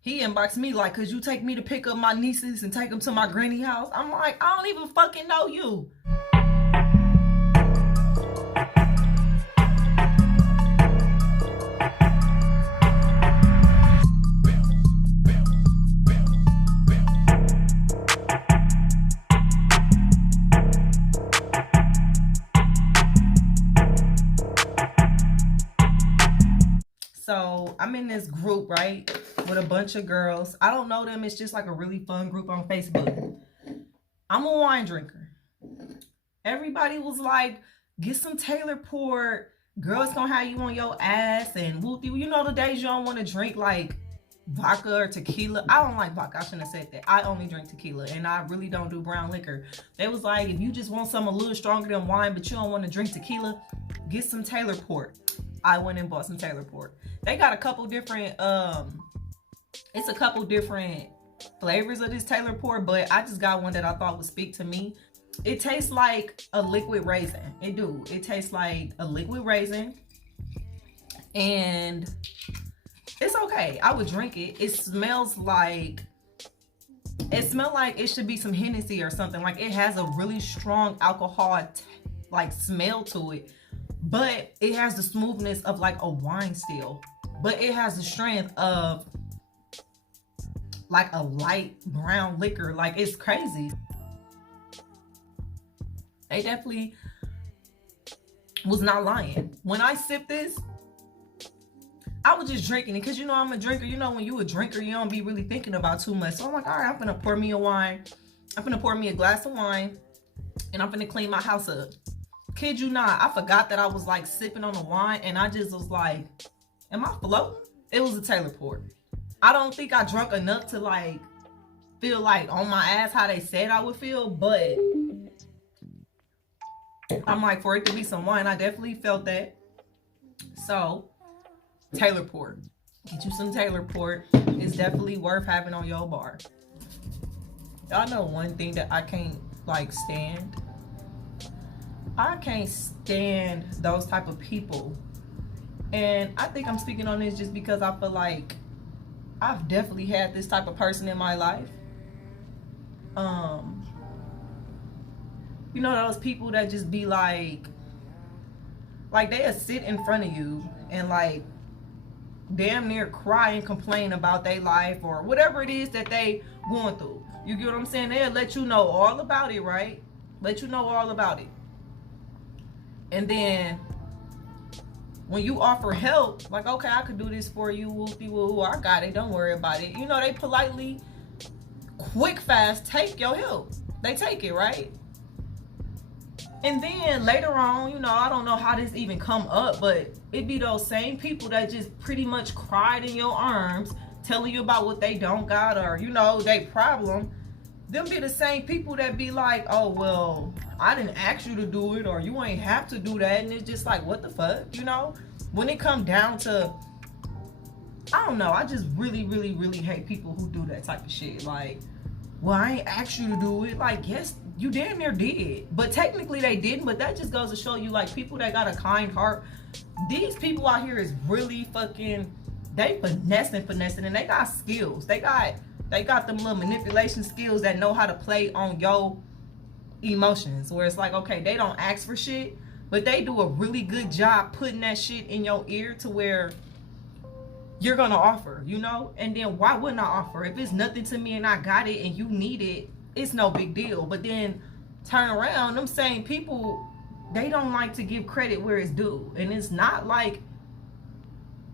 He inboxed me like, could you take me to pick up my nieces and take them to my granny house? I'm like, I don't even fucking know you. So I'm in this group, right, with a bunch of girls. I don't know them. It's just like a really fun group on Facebook. I'm a wine drinker. Everybody was like, get some Taylor Port. Girl, it's gonna have you on your ass and whoop you. You know the days you don't want to drink like vodka or tequila. I don't like vodka. I shouldn't have said that. I only drink tequila and I really don't do brown liquor. They was like, if you just want something a little stronger than wine, but you don't want to drink tequila, get some Taylor Port. I went and bought some Taylor Port. They got a couple different, it's a couple different flavors of this Taylor Port, but I just got one that I thought would speak to me. It tastes like a liquid raisin. It do. It tastes like a liquid raisin. And it's okay. I would drink it. It smells like it should be some Hennessy or something. Like it has a really strong alcohol like smell to it. But it has the smoothness of like a wine still. But it has the strength of like a light brown liquor. Like it's crazy. They definitely was not lying. When I sipped this, I was just drinking it. Cause you know I'm a drinker. You know when you a drinker, you don't be really thinking about too much. So I'm like, all right, I'm gonna pour me a wine. I'm gonna pour me a glass of wine. And I'm gonna clean my house up. Kid you not, I forgot that I was like sipping on the wine and I just was like, am I floating? It was a Taylor Port. I don't think I drunk enough to like feel like on my ass how they said I would feel, but I'm like, for it to be some wine, I definitely felt that. So, Taylor Port. Get you some Taylor Port. It's definitely worth having on your bar. Y'all know one thing that I can't like stand. I can't stand those type of people. And I think I'm speaking on this just because I feel like I've definitely had this type of person in my life. You know those people that just be like they'll sit in front of you and like damn near cry and complain about their life or whatever it is that they going through. You get what I'm saying? They'll let you know all about it, right? Let you know all about it. And then when you offer help, like, okay, I could do this for you, whoopie-woo, I got it, don't worry about it. You know, they politely, quick, fast, take your help. They take it, right? And then later on, you know, I don't know how this even come up, but it be those same people that just pretty much cried in your arms, telling you about what they don't got or, you know, they problem. Them be the same people that be like, oh, well, I didn't ask you to do it or you ain't have to do that. And it's just like, what the fuck, you know? When it come down to, I don't know, I just really, really, really hate people who do that type of shit. Like, well, I ain't asked you to do it. Like, yes, you damn near did. But technically they didn't. But that just goes to show you, like, people that got a kind heart, these people out here is really fucking, they finessing, and they got skills. They got them little manipulation skills that know how to play on your emotions. Where it's like, okay, they don't ask for shit, but they do a really good job putting that shit in your ear to where you're gonna offer, you know? And then why wouldn't I offer? If it's nothing to me and I got it and you need it, it's no big deal. But then turn around, them same people, they don't like to give credit where it's due. And it's not like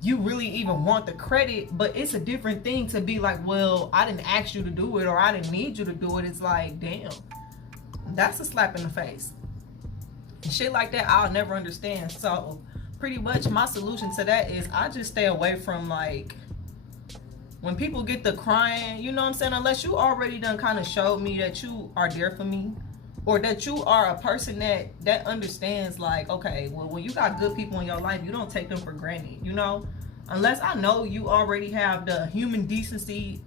you really even want the credit, but it's a different thing to be like, well, I didn't ask you to do it or I didn't need you to do it. It's like, damn, that's a slap in the face. And shit like that, I'll never understand. So pretty much my solution to that is I just stay away from, like, when people get the crying, you know what I'm saying? Unless you already done kind of showed me that you are there for me, or that you are a person that understands, like, okay, well, when you got good people in your life, you don't take them for granted, you know? Unless I know you already have the human decency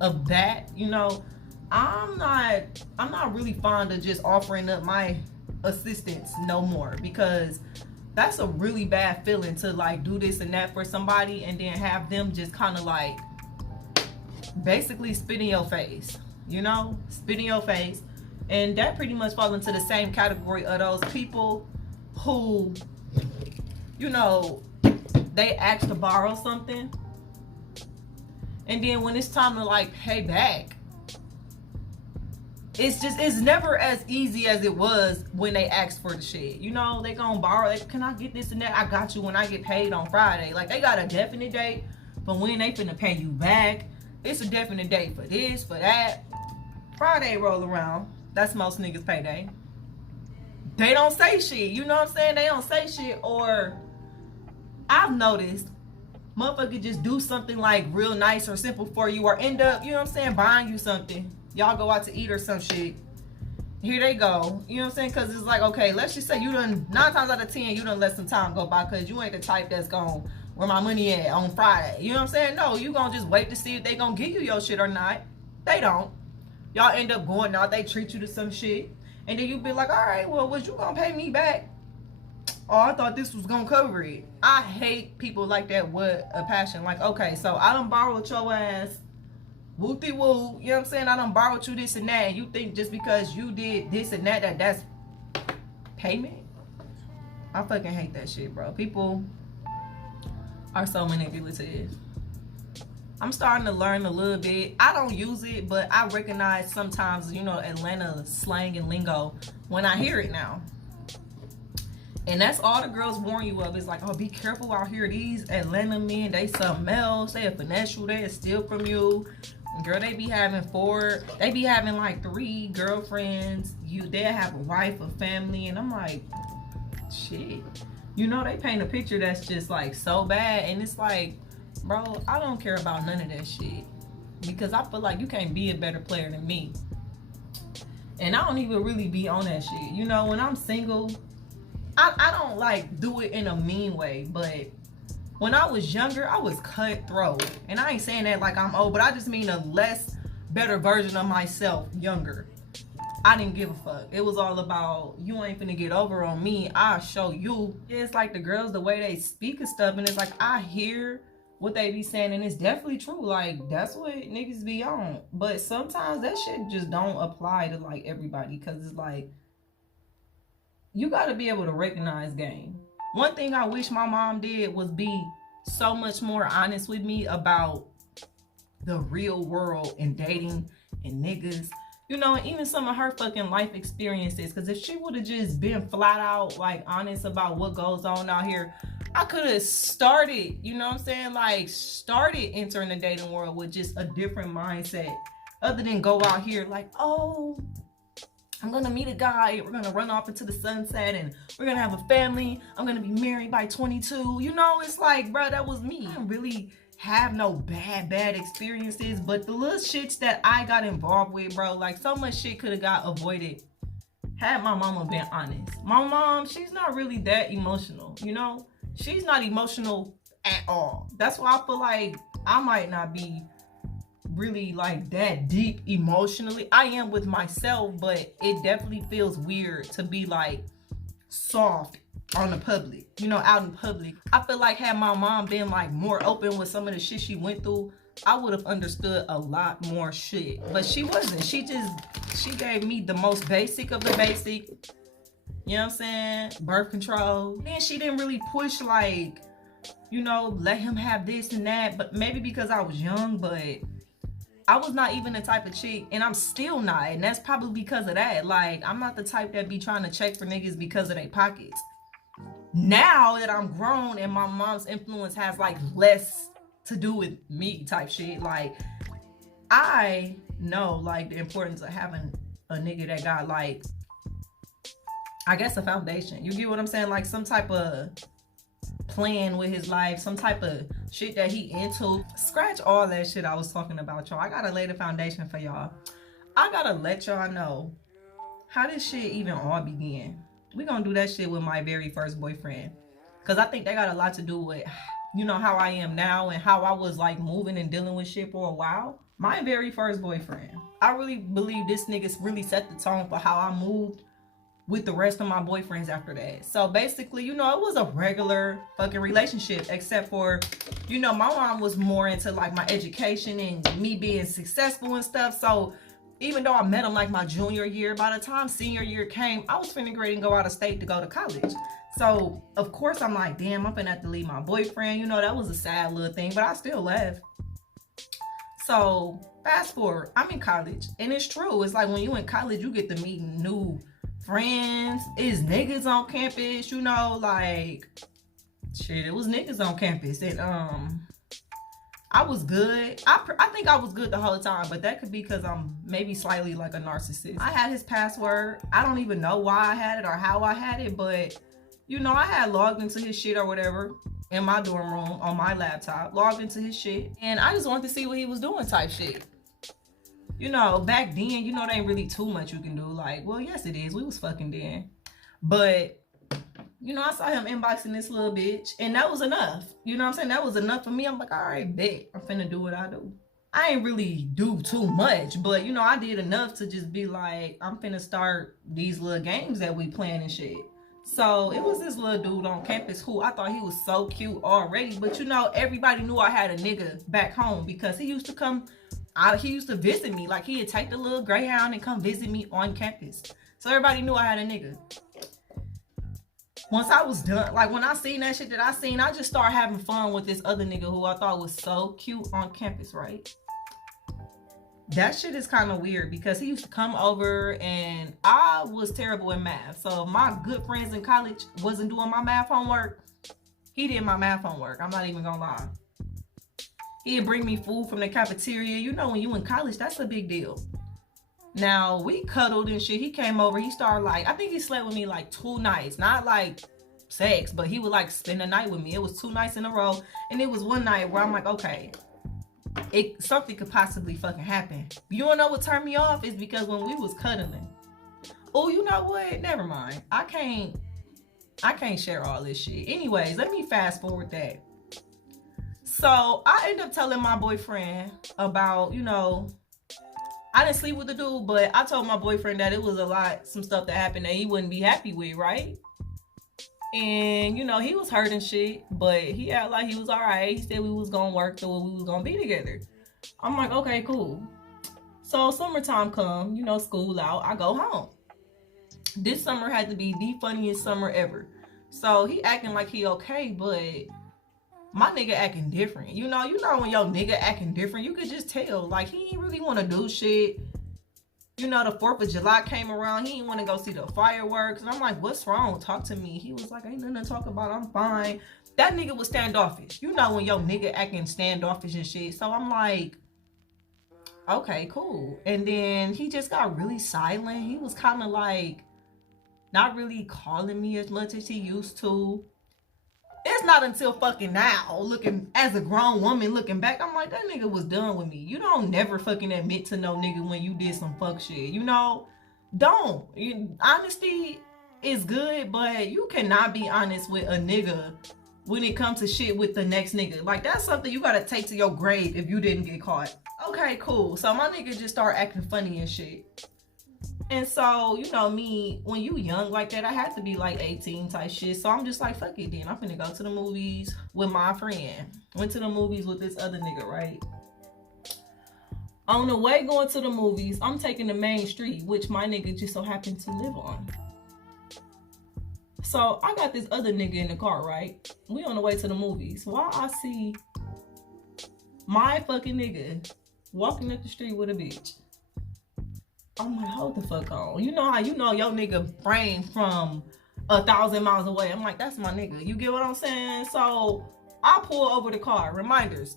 of that, you know, I'm not really fond of just offering up my assistance no more, because that's a really bad feeling to, like, do this and that for somebody and then have them just kind of like basically spit in your face, you know, spit in your face. And that pretty much falls into the same category of those people who, you know, they ask to borrow something, and then when it's time to like pay back, it's never as easy as it was when they asked for the shit. You know, they gonna borrow, like, can I get this and that? I got you when I get paid on Friday. Like, they got a definite date for when they finna pay you back. It's a definite date for this, for that. Friday roll around. That's most niggas' payday. They don't say shit. You know what I'm saying? They don't say shit. Or I've noticed motherfucker just do something like real nice or simple for you, or end up, you know what I'm saying, buying you something. Y'all go out to eat or some shit. Here they go. You know what I'm saying? Because it's like, okay, let's just say you done, 9 times out of 10, you done let some time go by because you ain't the type that's gonna, where my money at on Friday. You know what I'm saying? No, you gonna just wait to see if they gonna give you your shit or not. They don't. Y'all end up going out, they treat you to some shit. And then you be like, all right, well, was you gonna pay me back? Oh, I thought this was gonna cover it. I hate people like that with a passion. Like, okay, so I done borrowed your ass, whoopty woo, you know what I'm saying? I done borrowed you this and that, and you think just because you did this and that, that's payment? I fucking hate that shit, bro. People are so manipulative. I'm starting to learn a little bit. I don't use it, but I recognize sometimes, you know, Atlanta slang and lingo when I hear it now. And that's all the girls warn you of. It's like, oh, be careful out here. These Atlanta men, they something else. They'll finesse you. They'll steal from you. Girl, they be having 4. They be having like 3 girlfriends. They'll have a wife, a family. And I'm like, shit. You know, they paint a picture that's just like so bad. And it's like, bro, I don't care about none of that shit. Because I feel like you can't be a better player than me. And I don't even really be on that shit. You know, when I'm single, I don't like do it in a mean way, but when I was younger, I was cutthroat. And I ain't saying that like I'm old, but I just mean a less better version of myself, younger. I didn't give a fuck. It was all about, you ain't finna get over on me. I'll show you. It's like the girls, the way they speak and stuff, and it's like I hear what they be saying, and it's definitely true. Like, that's what niggas be on. But sometimes that shit just don't apply to like everybody, because it's like, you got to be able to recognize game. One thing I wish my mom did was be so much more honest with me about the real world and dating and niggas. You know, and even some of her fucking life experiences. Because if she would have just been flat out, like, honest about what goes on out here, I could have started, you know what I'm saying? Like, started entering the dating world with just a different mindset. Other than go out here like, oh, I'm gonna meet a guy, we're gonna run off into the sunset, and we're gonna have a family, I'm gonna be married by 22. You know, it's like, bro, that was me. I didn't really have no bad experiences, but the little shits that I got involved with, bro, like, so much shit could have got avoided had my mama been honest. My mom, she's not really that emotional, you know? She's not emotional at all. That's why I feel like I might not be really like that deep emotionally. I am with myself, but it definitely feels weird to be like soft on the public, you know, out in public. I feel like had my mom been like more open with some of the shit she went through, I would have understood a lot more shit. But she wasn't. She gave me the most basic of the basic, you know what I'm saying, birth control. Then she didn't really push like, you know, let him have this and that. But maybe because I was young, but I was not even the type of chick, and I'm still not, and that's probably because of that. Like, I'm not the type that be trying to check for niggas because of their pockets. Now that I'm grown and my mom's influence has like less to do with me type shit, like, I know like the importance of having a nigga that got like, I guess, a foundation. You get what I'm saying? Like some type of plan with his life, some type of shit that he into. Scratch all that shit I was talking about, y'all. I gotta lay the foundation for y'all. I gotta let y'all know how this shit even all began. We gonna do that shit with my very first boyfriend, because I think that got a lot to do with, you know, how I am now and how I was like moving and dealing with shit for a while. My very first boyfriend, I really believe this nigga really set the tone for how I moved with the rest of my boyfriends after that. So basically, you know, it was a regular fucking relationship, except for, you know, my mom was more into like my education and me being successful and stuff. So even though I met him like my junior year, by the time senior year came, I was finna grade and go out of state to go to college. So of course I'm like, damn, I'm finna have to leave my boyfriend. You know, that was a sad little thing, but I still left. So fast forward, I'm in college, and it's true. It's like when you in college, you get to meet new friends. It's niggas on campus, you know, like shit. It was niggas on campus, and I was good. I think I was good the whole time, but that could be because I'm maybe slightly like a narcissist. I had his password. I don't even know why I had it or how I had it, but you know, I had logged into his shit or whatever in my dorm room on my laptop, logged into his shit, and I just wanted to see what he was doing type shit. You know, back then, you know, there ain't really too much you can do. Like, well, yes it is. We was fucking then. But, you know, I saw him inboxing this little bitch, and that was enough. You know what I'm saying? That was enough for me. I'm like, all right, bet. I'm finna do what I do. I ain't really do too much, but, you know, I did enough to just be like, I'm finna start these little games that we playing and shit. So it was this little dude on campus who I thought he was so cute already. But, you know, everybody knew I had a nigga back home because he used to come out. He used to visit me. Like, he'd take the little Greyhound and come visit me on campus. So everybody knew I had a nigga. Once I was done, like when I seen that shit that I seen, I just started having fun with this other nigga who I thought was so cute on campus, right? That shit is kind of weird because he used to come over, and I was terrible in math. So my good friends in college wasn't doing my math homework. He did my math homework. I'm not even gonna lie. He'd bring me food from the cafeteria. You know, when you in college, that's a big deal. Now, we cuddled and shit. He came over. He started like, I think he slept with me like 2 nights. Not like sex, but he would like spend the night with me. It was 2 nights in a row. And it was one night where I'm like, okay, something could possibly fucking happen. You wanna know what turned me off? Is because when we was cuddling. Oh, you know what? Never mind. I can't share all this shit. Anyways, let me fast forward that. So I ended up telling my boyfriend about, you know, I didn't sleep with the dude, but I told my boyfriend that it was some stuff that happened that he wouldn't be happy with, right? And, you know, he was hurting shit, but he acted like he was all right. He said we was going to work through it. We was going to be together. I'm like, okay, cool. So summertime come, you know, school out. I go home. This summer had to be the funniest summer ever. So he acting like he okay, but my nigga acting different. You know when your nigga acting different, you could just tell. Like, he ain't really want to do shit. You know, the 4th of July came around. He didn't want to go see the fireworks. And I'm like, what's wrong? Talk to me. He was like, ain't nothing to talk about. I'm fine. That nigga was standoffish. You know when your nigga acting standoffish and shit. So I'm like, okay, cool. And then he just got really silent. He was kind of like not really calling me as much as he used to. It's not until fucking now, looking as a grown woman looking back, I'm like, that nigga was done with me. You don't never fucking admit to no nigga when you did some fuck shit. You know, don't. Honesty is good, but you cannot be honest with a nigga when it comes to shit with the next nigga. Like, that's something you gotta take to your grave if you didn't get caught. Okay, cool. So my nigga just started acting funny and shit. And so, you know me, when you young like that, I had to be like 18 type shit. So I'm just like, fuck it then. I'm finna go to the movies with my friend. Went to the movies with this other nigga, right? On the way going to the movies, I'm taking the main street, which my nigga just so happened to live on. So I got this other nigga in the car, right? We on the way to the movies. While I see my fucking nigga walking up the street with a bitch. I'm like, hold the fuck on. You know how you know your nigga frame from 1,000 miles away. I'm like, that's my nigga. You get what I'm saying? So I pull over the car. Reminders,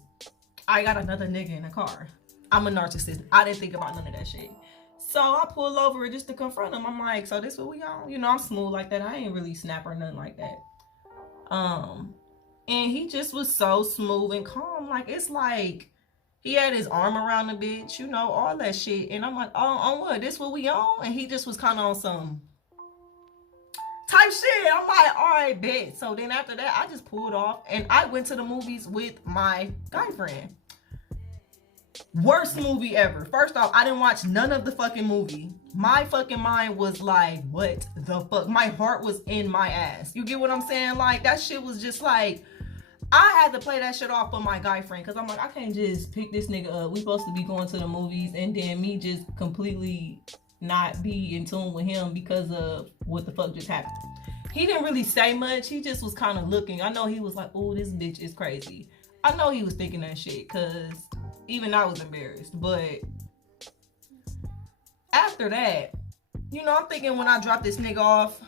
I got another nigga in the car. I'm a narcissist. I didn't think about none of that shit. So I pull over just to confront him. I'm like, so this what we on? You know, I'm smooth like that. I ain't really snap or nothing like that. And he just was so smooth and calm. Like, it's like he had his arm around the bitch, you know, all that shit. And I'm like, oh, on what? This what we on? And he just was kind of on some type shit. I'm like, all right, bet. So then after that, I just pulled off and I went to the movies with my guy friend. Worst movie ever. First off, I didn't watch none of the fucking movie. My fucking mind was like, what the fuck? My heart was in my ass. You get what I'm saying? Like, that shit was just like, I had to play that shit off on my guy friend, because I'm like, I can't just pick this nigga up. We supposed to be going to the movies, and then me just completely not be in tune with him because of what the fuck just happened. He didn't really say much. He just was kind of looking. I know he was like, oh, this bitch is crazy. I know he was thinking that shit, because even I was embarrassed. But after that, you know, I'm thinking when I drop this nigga off,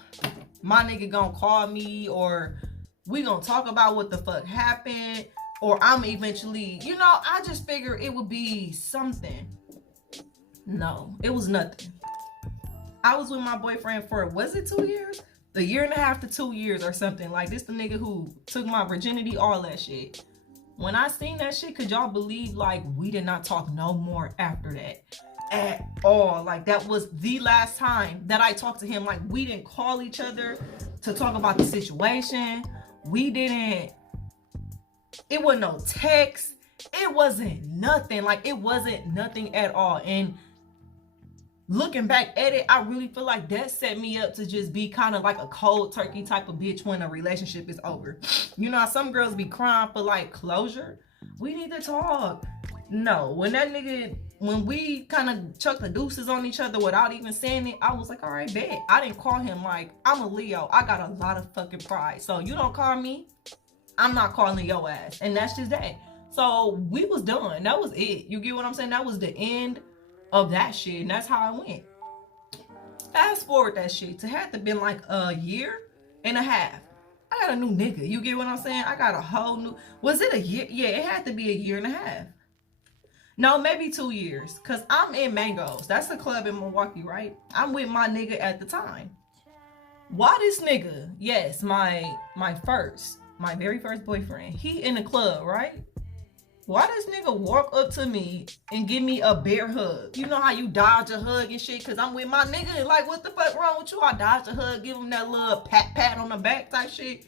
my nigga gonna call me, or we gonna talk about what the fuck happened, or I'm eventually, you know, I just figured it would be something. No, it was nothing. I was with my boyfriend for, was it 2 years? A year and a half to 2 years or something. Like, this the nigga who took my virginity, all that shit. When I seen that shit, could y'all believe, like, we did not talk no more after that at all. Like, that was the last time that I talked to him. Like, we didn't call each other to talk about the situation. We didn't, it wasn't no text. It wasn't nothing. Like, it wasn't nothing at all. And looking back at it, I really feel like that set me up to just be kind of like a cold turkey type of bitch when a relationship is over. You know how some girls be crying for like closure? We need to talk. No, when we kind of chucked the deuces on each other without even saying it, I was like, all right, bet. I didn't call him. Like, I'm a Leo. I got a lot of fucking pride. So you don't call me, I'm not calling your ass. And that's just that. So we was done. That was it. You get what I'm saying? That was the end of that shit, and that's how it went. Fast forward that shit to had to been like a year and a half. I got a new nigga. You get what I'm saying? I got a whole new, was it a year? Yeah, it had to be a year and a half. No, maybe 2 years, because I'm in Mangoes. That's a club in Milwaukee, right? I'm with my nigga at the time. Why this nigga? Yes, my very first boyfriend. He in the club, right? Why this nigga walk up to me and give me a bear hug? You know how you dodge a hug and shit? Because I'm with my nigga. And like, what the fuck wrong with you? I dodged a hug, give him that little pat on the back type shit.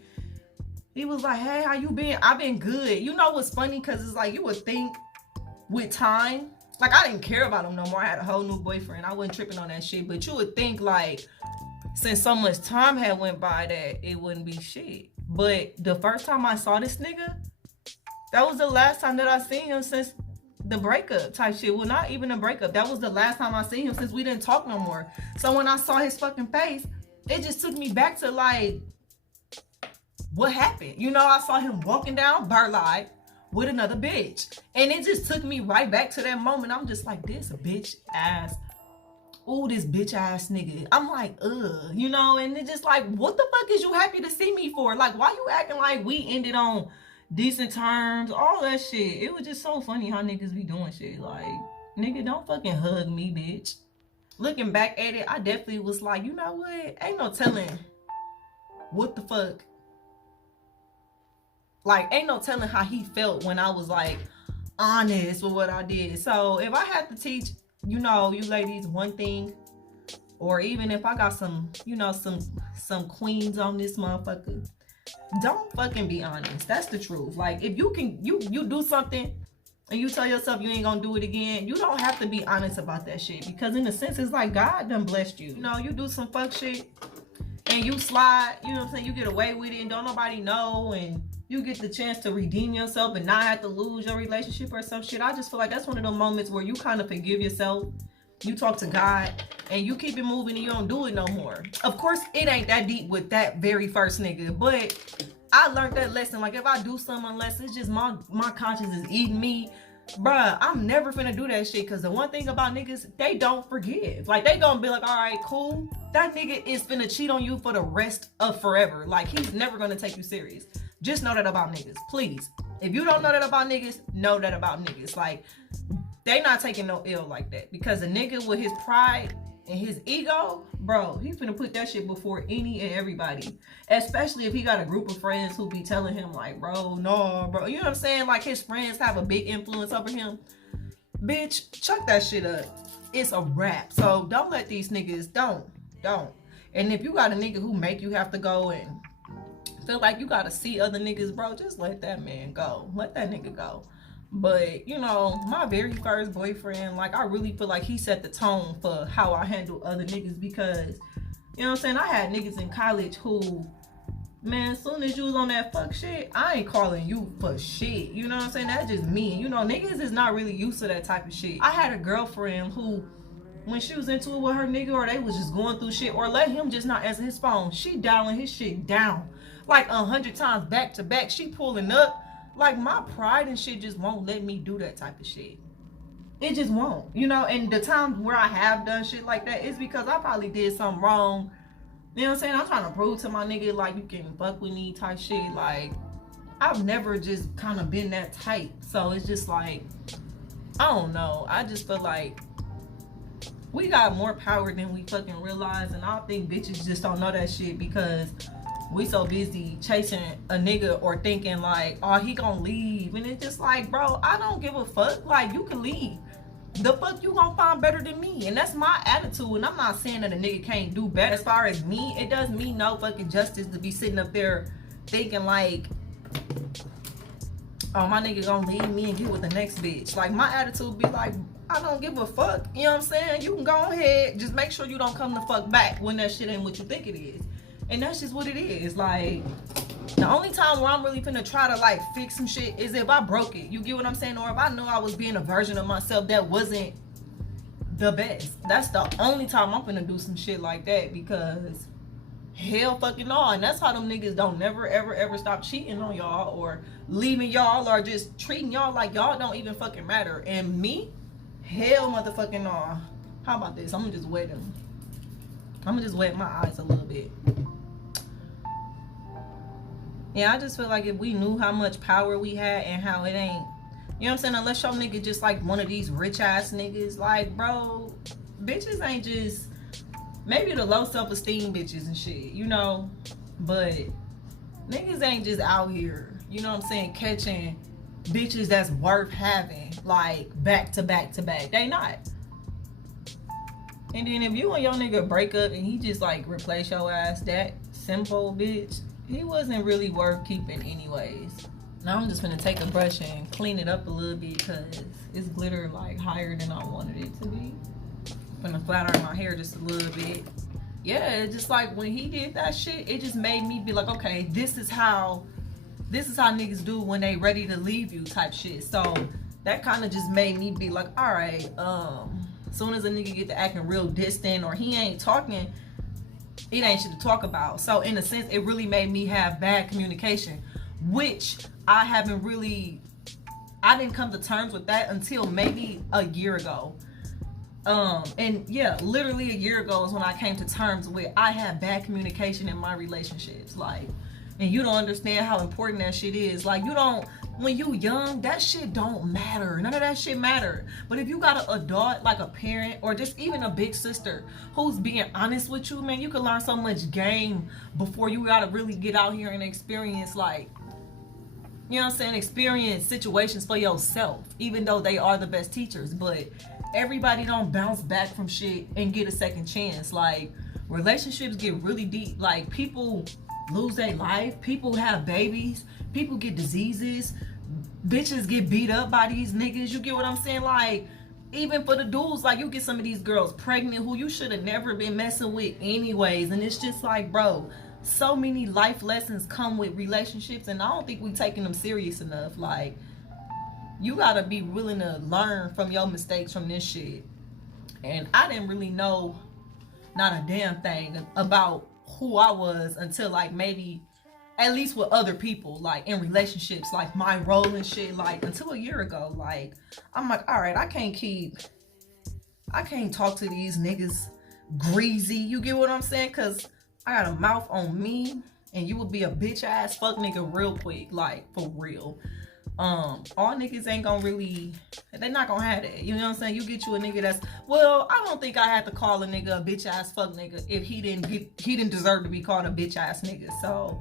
He was like, hey, how you been? I've been good. You know what's funny? Because it's like, you would think with time, like, I didn't care about him no more. I had a whole new boyfriend. I wasn't tripping on that shit. But you would think, like, since so much time had went by, that it wouldn't be shit. But the first time I saw this nigga, that was the last time that I seen him since the breakup type shit. Well, not even a breakup. That was the last time I seen him since we didn't talk no more. So when I saw his fucking face, it just took me back to, like, what happened? You know, I saw him walking down Burleigh with another bitch. And it just took me right back to that moment. I'm just like, this bitch ass. Ooh, this bitch ass nigga. I'm like, ugh. You know, and it's just like, what the fuck is you happy to see me for? Like, why you acting like we ended on decent terms, all that shit? It was just so funny how niggas be doing shit. Like, nigga, don't fucking hug me, bitch. Looking back at it, I definitely was like, you know what? Ain't no telling what the fuck. Like, ain't no telling how he felt when I was like honest with what I did. So if I had to teach, you know, you ladies one thing, or even if I got some, you know, some queens on this motherfucker, don't fucking be honest. That's the truth. Like, if you can, you do something and you tell yourself you ain't gonna do it again, you don't have to be honest about that shit. Because in a sense, it's like God done blessed you. You know, you do some fuck shit and you slide, you know what I'm saying, you get away with it and don't nobody know, and you get the chance to redeem yourself and not have to lose your relationship or some shit. I just feel like that's one of those moments where you kind of forgive yourself, you talk to God, and you keep it moving and you don't do it no more. Of course, it ain't that deep with that very first nigga, but I learned that lesson. Like, if I do something, unless it's just my conscience is eating me, bruh, I'm never finna do that shit. Because the one thing about niggas, they don't forgive. Like, they gonna be like, all right, cool. That nigga is finna cheat on you for the rest of forever. Like, he's never gonna take you serious. Just know that about niggas, please. If you don't know that about niggas, know that about niggas. Like, they not taking no ill like that. Because a nigga with his pride and his ego, bro, he's finna put that shit before any and everybody. Especially if he got a group of friends who be telling him like, bro, no, bro. You know what I'm saying? Like, his friends have a big influence over him. Bitch, chuck that shit up. It's a wrap. So don't let these niggas, don't. And if you got a nigga who make you have to go and feel like you gotta see other niggas, bro, just let that man go. Let that nigga go. But, you know, my very first boyfriend, like, I really feel like he set the tone for how I handle other niggas because, you know what I'm saying, I had niggas in college who, man, as soon as you was on that fuck shit, I ain't calling you for shit. You know what I'm saying? That's just me. You know, niggas is not really used to that type of shit. I had a girlfriend who, when she was into it with her nigga or they was just going through shit or let him just not answer his phone, she dialing his shit down like 100 times back to back. She pulling up. Like, my pride and shit just won't let me do that type of shit. It just won't, you know. And the times where I have done shit like that is because I probably did something wrong. You know what I'm saying? I'm trying to prove to my nigga, like, you can fuck with me type shit. Like, I've never just kind of been that type. So it's just like, I don't know. I just feel like we got more power than we fucking realize. And I think bitches just don't know that shit because we so busy chasing a nigga or thinking like, oh, he gonna leave. And it's just like, bro, I don't give a fuck. Like, you can leave. The fuck you gonna find better than me? And that's my attitude. And I'm not saying that a nigga can't do better. As far as me, it does me no fucking justice to be sitting up there thinking like, oh, my nigga gonna leave me and get with the next bitch. Like, my attitude be like, I don't give a fuck. You know what I'm saying? You can go ahead. Just make sure you don't come the fuck back when that shit ain't what you think it is. And that's just what it is. Like, the only time where I'm really finna try to like fix some shit is if I broke it. You get what I'm saying? Or if I know I was being a version of myself that wasn't the best. That's the only time I'm finna do some shit like that because hell fucking no. And that's how them niggas don't never ever ever stop cheating on y'all or leaving y'all or just treating y'all like y'all don't even fucking matter. And me, hell motherfucking no. How about this? I'm gonna just wet them. I'm gonna just wet my eyes a little bit. Yeah, I just feel like if we knew how much power we had and how it ain't, you know what I'm saying, unless your nigga just like one of these rich ass niggas, like, bro, bitches ain't just, maybe the low self-esteem bitches and shit, you know, but niggas ain't just out here, you know what I'm saying, catching bitches that's worth having, like, back to back to back. They not. And then if you and your nigga break up and he just like replace your ass, that simple bitch, he wasn't really worth keeping anyways. Now I'm just gonna take a brush and clean it up a little bit because it's glitter like higher than I wanted it to be. I'm gonna flat iron my hair just a little bit. Yeah, it's just like when he did that shit, it just made me be like, okay, this is how niggas do when they ready to leave you type shit. So that kind of just made me be like, all right, soon as a nigga get to acting real distant or he ain't talking, it ain't shit to talk about. So in a sense, it really made me have bad communication, which I didn't come to terms with that until maybe a year ago. And yeah, literally a year ago is when I came to terms with I have bad communication in my relationships. Like, and you don't understand how important that shit is. Like, you don't, when you young, that shit don't matter. None of that shit matter. But if you got an adult, like a parent, or just even a big sister who's being honest with you, man, you can learn so much game before you gotta really get out here and experience, like, you know what I'm saying, experience situations for yourself, even though they are the best teachers. But everybody don't bounce back from shit and get a second chance. Like, relationships get really deep. Like, people lose their life, people have babies, people get diseases, bitches get beat up by these niggas. You get what I'm saying? Like, even for the dudes, like, you get some of these girls pregnant who you should have never been messing with anyways. And it's just like, bro, so many life lessons come with relationships, and I don't think we taking them serious enough. Like, you gotta be willing to learn from your mistakes from this shit. And I didn't really know not a damn thing about who I was until like maybe at least with other people, like in relationships, like my role and shit, like until a year ago. Like, I'm like, all right, I can't talk to these niggas greasy, you get what I'm saying? Cause I got a mouth on me and you would be a bitch ass fuck nigga real quick, like for real. All niggas ain't gonna really, they're not gonna have that, you know what I'm saying? You get you a nigga that's, well, I don't think I had to call a nigga a bitch ass fuck nigga if he didn't deserve to be called a bitch ass nigga. So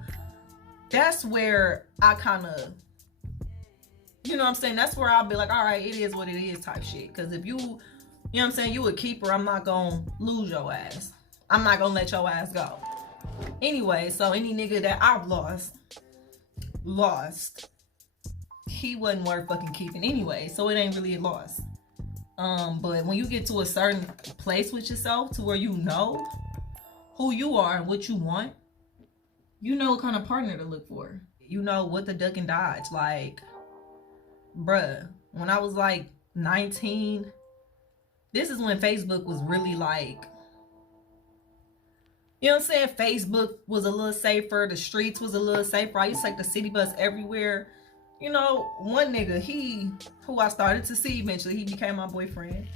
that's where I kind of, you know what I'm saying, that's where I'll be like, all right, it is what it is type shit. Because if you know what I'm saying, you a keeper, I'm not gonna lose your ass, I'm not gonna let your ass go anyway. So any nigga that I've lost, he wasn't worth fucking keeping anyway, so it ain't really a loss. But when you get to a certain place with yourself to where you know who you are and what you want, you know what kind of partner to look for. You know what to duck and dodge. Like, bruh, when I was like 19, this is when Facebook was really like, you know what I'm saying? Facebook was a little safer. The streets was a little safer. I used to take the city bus everywhere. You know, one nigga, who I started to see eventually, he became my boyfriend.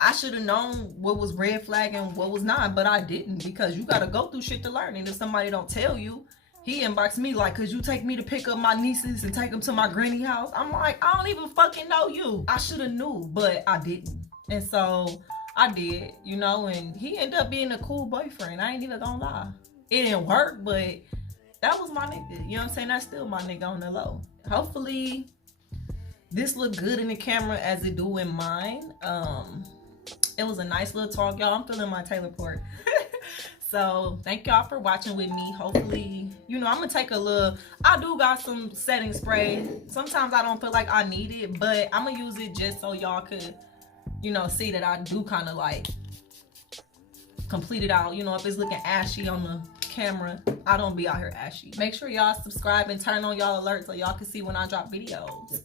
I should have known what was red flag and what was not, but I didn't, because you got to go through shit to learn. And if somebody don't tell you, he inboxed me like, could you take me to pick up my nieces and take them to my granny house? I'm like, I don't even fucking know you. I should have knew, but I didn't. And so I did, you know, and he ended up being a cool boyfriend. I ain't even gonna lie. It didn't work, but that was my nigga. You know what I'm saying? That's still my nigga on the low. Hopefully this look good in the camera as it do in mine. It was a nice little talk, y'all. I'm feeling my Taylor port. So thank y'all for watching with me. Hopefully, you know, I'm gonna take a look. I do got some setting spray. Sometimes I don't feel like I need it, but I'm gonna use it just so y'all could, you know, see that I do kind of like complete it out. You know, if it's looking ashy on the camera, I don't be out here ashy. Make sure y'all subscribe and turn on y'all alerts so y'all can see when I drop videos.